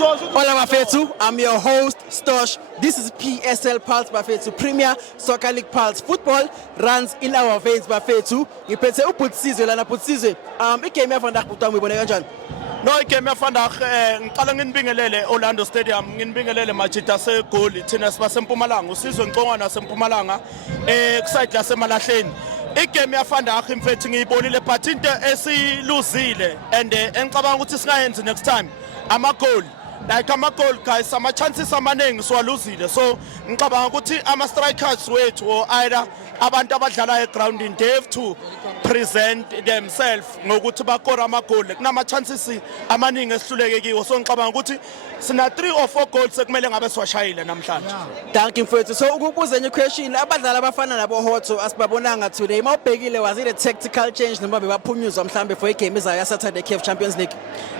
Hola Bafethu, I'm your host Stosh. This is PSL Pulse Bafethu, Premier Soccer League Pulse. Football runs in our veins Bafethu. Ngiphethe uButsizwe lana Butsizwe. Igame yavandag butami ibone kanjani? No, igame yavandag ngiqala nginibingelele Orlando Stadium, nginibingelele Majita segoli thina siba seMpumalanga, usizwe Ngcongwana seMpumalanga kuside laseMalahleni. Igame yavandag mfethu ngiyibonile but into esiluzile and engicabanga ukuthi singayenzi next time ama-goal. Like ama-goal guys, ama-chances amaningi siwaluzile, so ngicabanga ukuthi ama-strikers wethu or either abantu abadlala egroundini they have to present themselves ngokuthi bakora ama-goal. Kunama-chances amaningi esihluleke kiwo, so ngicabanga ukuthi sina 3 or 4 goals ekumele ngabe siwashayile namhlanje. Thank you mfethu. So ukubuza enye question, abadlali abafana nabo Hotho asibabonanga today, mawubhekile was it a tactical change noma bebaphunyuzwa mhlambe for igame izayo ya Saturday CAF Champions League?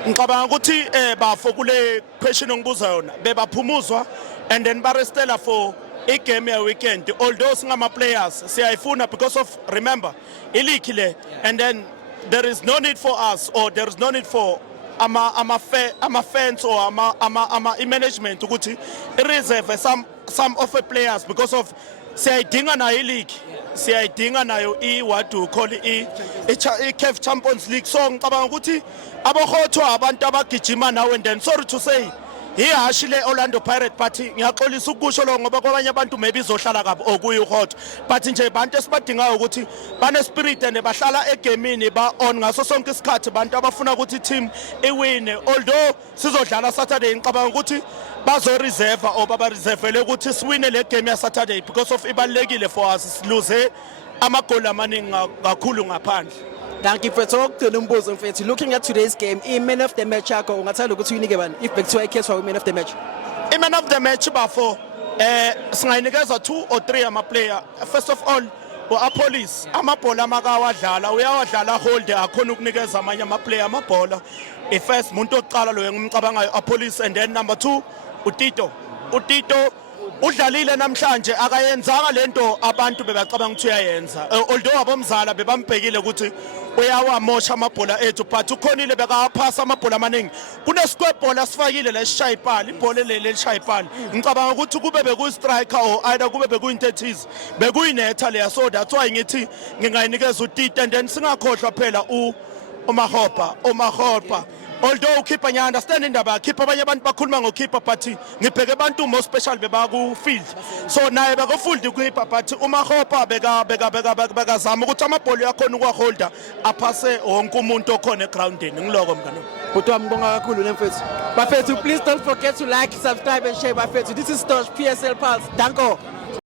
Ngicabanga ukuthi bafo kule question ongibuza yona bebaphumuzwa and then barestela for igame ya weekend, although singama players siyayifuna because of remember ileague le, and then there is no need for us or there is no need for ama fans or ama management ukuthi reserve some of the players because of siyayidinga nayo ileague, siyayidinga nayo what do you call it CAF Champions League. So ngicabanga ukuthi abokhotho abantu abagijima now and then, sorry to say ihashile Orlando Pirates but ngiyaxolisa ukusho lo ngoba kwabanye abantu maybe izohlala kabi okuyi uHotho, but nje abantu esibadingayo ukuthi bane spirit and bahlala egamini ba on ngaso sonke isikhathi, abantu abafuna ukuthi team iwine. Although sizodlala Saturday ngicabanga ukuthi bazo reserve or baba reservele ukuthi siwine le game ya Saturday because of ibalekile for us siluze amagoli amaningi kakhulu ngaphandle. Thank you for talking to Mbuzo mfethu. Looking at today's game, man of the match yakho ungathanda ukuthi uyinike bani if bekuthiwa icase for man of the match? Man of the match bafo singayinikeza 2 or 3 ama player. First of all police amabhola makawadlala uyawadlala hold akhona ukunikeza amanye ama player amabhola. First umuntu oqala lo ngimcabangayo police, and then number 2 uTito udlalile namhlanje akayenzanga lento abantu bebacabanga ukuthi uyayenza, although abomzala bebambhekile ukuthi uyawamosha amabhola ethu but ukhonile bekaphasa amabhola amaningi. Kune square ball asifakile la sishaya ipali, ibhola leli lishaya ipali. Ngicabanga ukuthi kube bekuyi striker or either kube bekuyi intethizi bekuyinetha leya, so that's why ngithi ngingayinikeza uTito, and then singakhohlwa phela uMahopa. Although ukhipha nya understand indaba yakhipha abanye abantu bakhuluma ngokhipha but ngibheke abantu more special bebaku field, so naye bekufield ukhipha but uMahopa bekazama ukuthi amabhola yakhona ukwaholda aphase wonke umuntu okhona egroundini. Ngiloko mngani Kodwa ngibonga kakhulu nemfethu. Bafethu, please don't forget to like, subscribe and share Bafethu. This is Stosh PSL Pulse. Danko.